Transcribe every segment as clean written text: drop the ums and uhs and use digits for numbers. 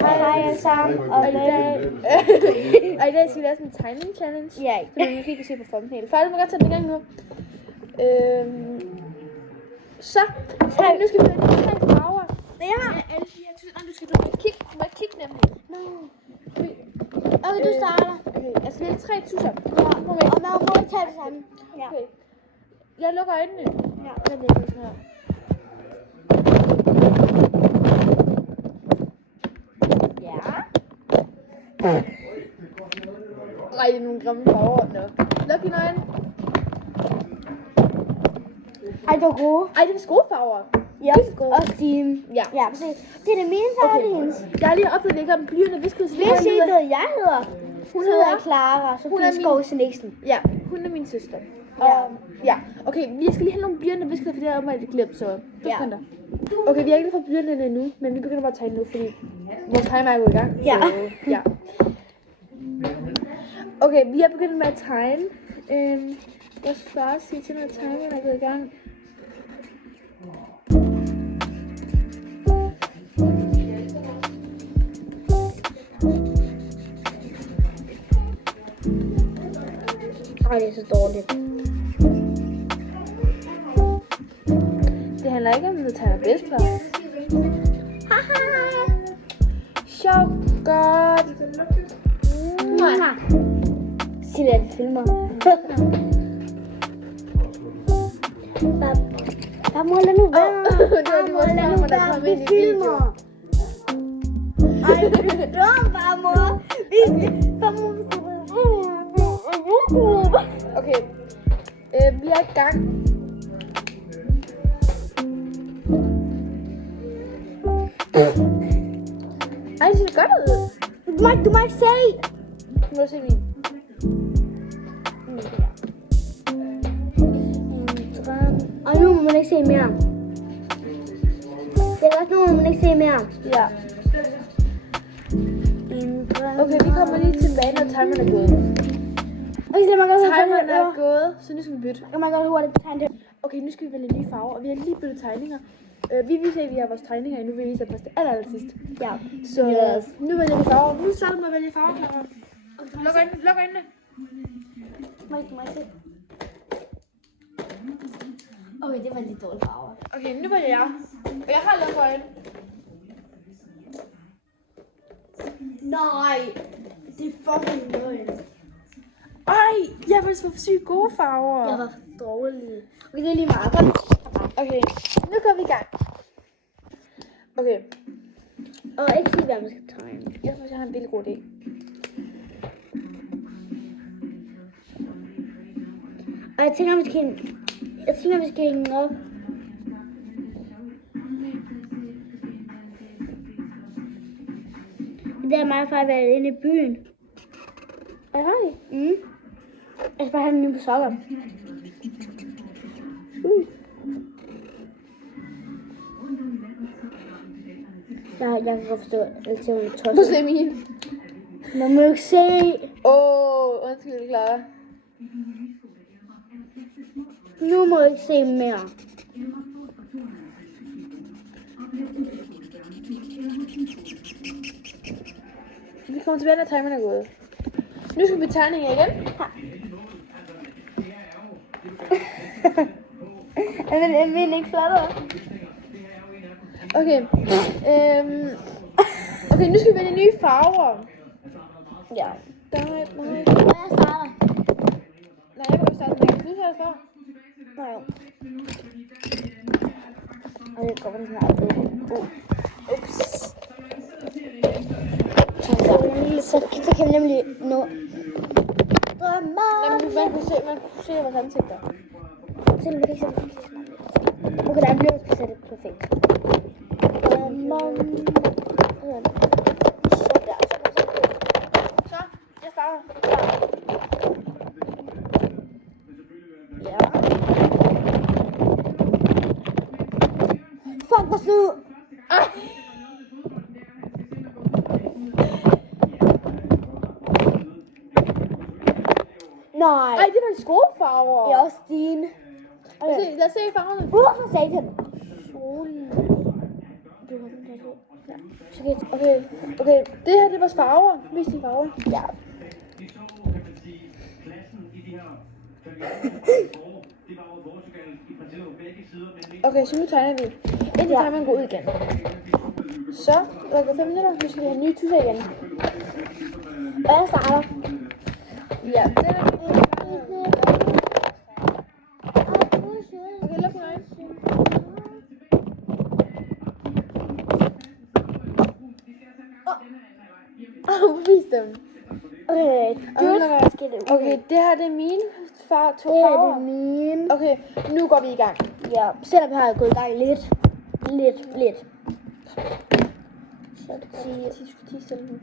Hej alle sammen, og i dag skal vi lave sådan en timing challenge. Ja. Som man måske kan se på thumbnail. Far, du må godt tage den i gang nu. Så, okay, nu skal vi have de 3 farver. Ja. Alle de her tusind. Du må kigge nemlig. Okay, du starter. Okay, jeg skal vælge 3 tusser. Ja. Og man må ikke tage det samme. Ja. Okay. Jeg lukker øjnene. Ja. Vent lidt sådan her. Ja. Nej, det er nogle grimme farver. Luk dine øjne. Ej, det var gode. Ej, det er gode farver. Ja, og Stine. Ja. Ja, præcis. Det er det mine farver, det er hendes. Jeg har lige opdaget, at jeg ikke har en blyant og visket. Vil jeg sige, hvad jeg hedder? Hun hedder hedder Clara, Hun er Sofie min- Skovsen Nielsen. Ja, hun er min søster. Ja. Ja, okay, vi skal lige have nogle blyant og visket, for det har jeg åbenbart glemt, så Ja. sekunder. Okay, vi har ikke fået blyanterne endnu, men vi begynder bare at tegne nu, fordi vores timer er gået i gang. Ja. Så, ja. Okay, vi er begyndt med at tegne. Jeg skal bare sige til, når timeren er gået i gang. Ej, det er så dårligt. Det handler ikke om, at vi tegner bedst for. Sjovt, godt. Sig det, at filmer. Bare må lade nu være. Det var de vores farver, der kom ind i videoen. Ej, det er dumt, farmor. Okay, vi er i gang. Ej, det ser godt ud. Du må ikke se. Nu må du se min. Og nu må man ikke se mere. Det er også nu, må man ikke se mere. Ja. Okay, vi kommer lige tilbage, når timeren er gået. Okay, så man kan Timeren er gået, så nu skal vi bytte. Kan man godt hurtigt tegne det. Okay, nu skal vi vælge nye farver, og vi har lige byttet tegninger. Vi viser, at vi har vores tegninger, og nu vil vi vise først det aller sidst. Ja. Så Yes. nu vælger vi farver. Nu starter vi med at vælge farver, Clara. Luk øjnene, luk øjnene. Må jeg se? Okay, det var lidt dårligt farver. Okay, nu vælger jeg. Og jeg har lukket øjnene. Nej, det er fucking nøje. Ej, jeg var så sygt gode farver. Jeg var dårlig. Okay, det er lige meget. Kom. Okay, nu går vi i gang. Okay, Og ikke sige, hvad man skal tegne. jeg tror, jeg har en vildt god idé. Og jeg tænker, vi skal hænge den op. Det er meget fra været inde i byen. Hej. Jeg skal bare have den nye på sokker. Jeg kan godt forstå, at det er tosset. Nu se min. Man må jo ikke se. Undskyld, Clara. Nu må jeg ikke se mere. Vi kommer tilbage, når timeren er gået. Nu skal vi tegninger igen. Jeg vil ikke flatter. Okay. Okay, nu skal vi vælge nye farver. Ja. Nej. Jeg starter. Nej, jeg kan starte med. Du tager for. Nej. Og det går på den her. Ups. Så kan vi nemlig nå. Drømmer. Man kunne se vores ansigter. Selvom vi kan ikke se det. Okay, der er blevet sætte perfekt. Så, jeg starter. Ja. Fuck, hvor snyd! Nej. Ej, det var de gode farver. Det er også dine. Lad os se farverne. Hvorfor satan? Sol. Du har den der på. Ja. Så Okay, det her det er vores farver. Vis de farver. Ja. Okay, så nu tegner vi. Indtil timeren går ud igen. Så, der går 5 minutter, vi skal have nye tusser igen. Og jeg starter. Ja, det er det. Okay, luk dine øjne. Vis dem. Okay, det her det er mine to Det er farver. det mine. Okay, nu går vi i gang. Ja, selvom jeg har gået i gang lidt. Så det kan 10 stille nu.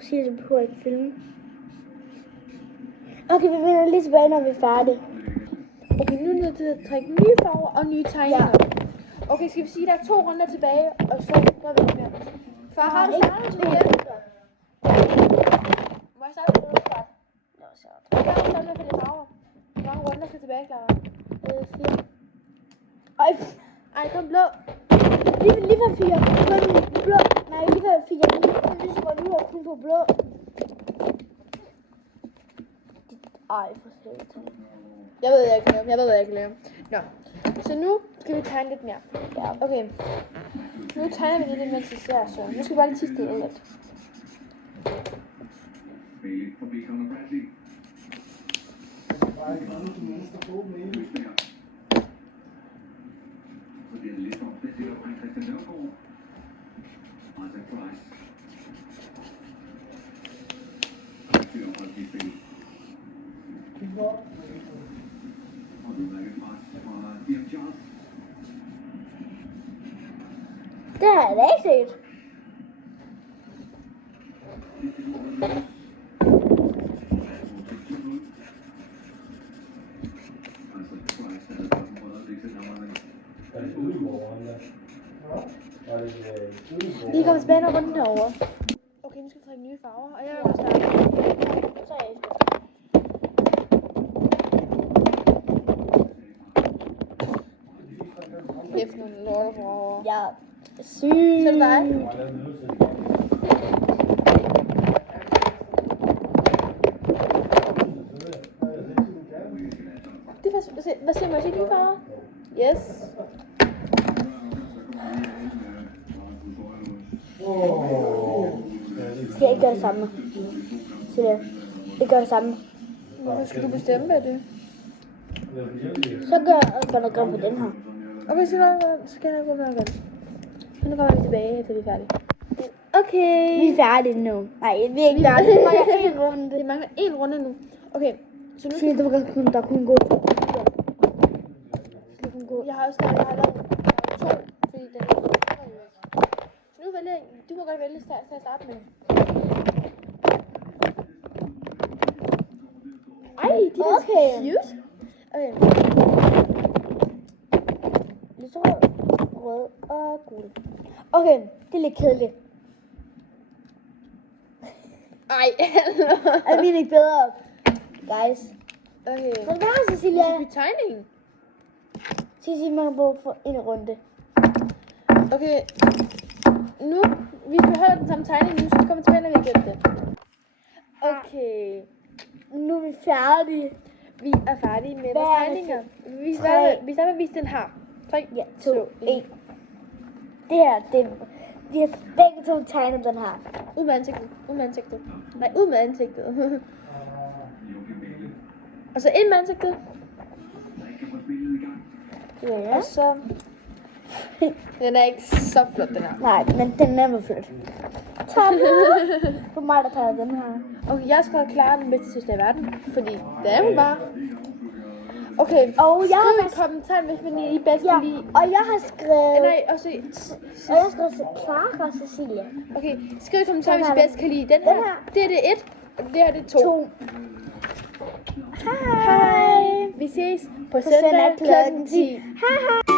Siger det på ikke filme. Okay, vi vender lige tilbage, når vi er færdige. Okay, nu er det nødt til at trække nye farver og nye tegninger. Okay, skal vi sige, at der er 2 runder tilbage, og så gør vi det mere. Far, har du startet med igen? Må jeg starte med det? Hvad har du startet med for de farver? Hvor mange runder skal tilbage, Clara? 4. Ej, kom blå. Lige for 4. Kun blå. Nej, lige for 4. Kun lysegrøn nu og kun på blå. Ej, for helvede. Jeg ved, jeg ikke lave. Nå, så nu skal vi tegne lidt mere. Ja. Okay. Nu tegner vi lidt, mens vi ser, så nu skal vi bare lige tisse det lidt. Det har jeg da ikke set. Vi kommer tilbage når runden herovre. Okay, nu skal vi trække nye farver, og jeg vil også starte. Så er jeg Kæft, nogle lortefarver. Ja. Syg. Så er det dig. Det er faktisk, hvad siger man? Nye farver? Yes. Skal jeg ikke gøre det samme? Så det. Ikke gøre det samme. Hvorfor skal du bestemme, hvad det er? Så gør jeg noget grimt på den her. Okay, så kan jeg gå med igen. Så nu kommer vi tilbage, til vi er færdige. Okay. Vi er færdige nu. Nej, vi er ikke færdige. Det mangler en runde. Det mangler 1 runde nu. Okay, så nu Siger, der kunne gå 2. Jeg har også lavet 2, fordi den er. Så nu vælger jeg, du må godt vælge til at starte med. Ej, de er Okay. cute. Okay. Lyserød, rød og gul. Okay, det er lidt kedeligt. Ej, Er vi ikke bedre? Guys. okay. Så der er Cecilia. Det er tegningen. Cecilia, man må få en runde. Okay. Nu, vi beholder den samme tegning nu, så vi kommer tilbage, når vi har gættet det. Okay. Nu er vi færdige. Vi er færdige med Hvad vores er det? tegninger. Vi Tre. starter med at vise den her. 3, Ja, 2, 1. Det her, vi har begge to tegnet den her. Ud med ansigtet. Ud med ansigtet. Nej, ud med ansigtet. Og så ind med ansigtet. Ja. Og så... Den er ikke så flot, den her. Nej, men den er flot. For mig, der tager den her. Okay, jeg skal klare den bedste søster i verden. Fordi det er hun bare. Okay, Og jeg har skriv i faktisk... kommentaren, hvis man I bedst Ja, kan lide. og jeg har skrevet... Nej, også... Og jeg har skrevet Clara og Cecilia. Okay, skriv i kommentaren, hvis I Den her. bedst kan lide den her. Den her. Det er det 1, og det her det er 2. Hej. Vi ses på søndag klokken 10. Hej hej.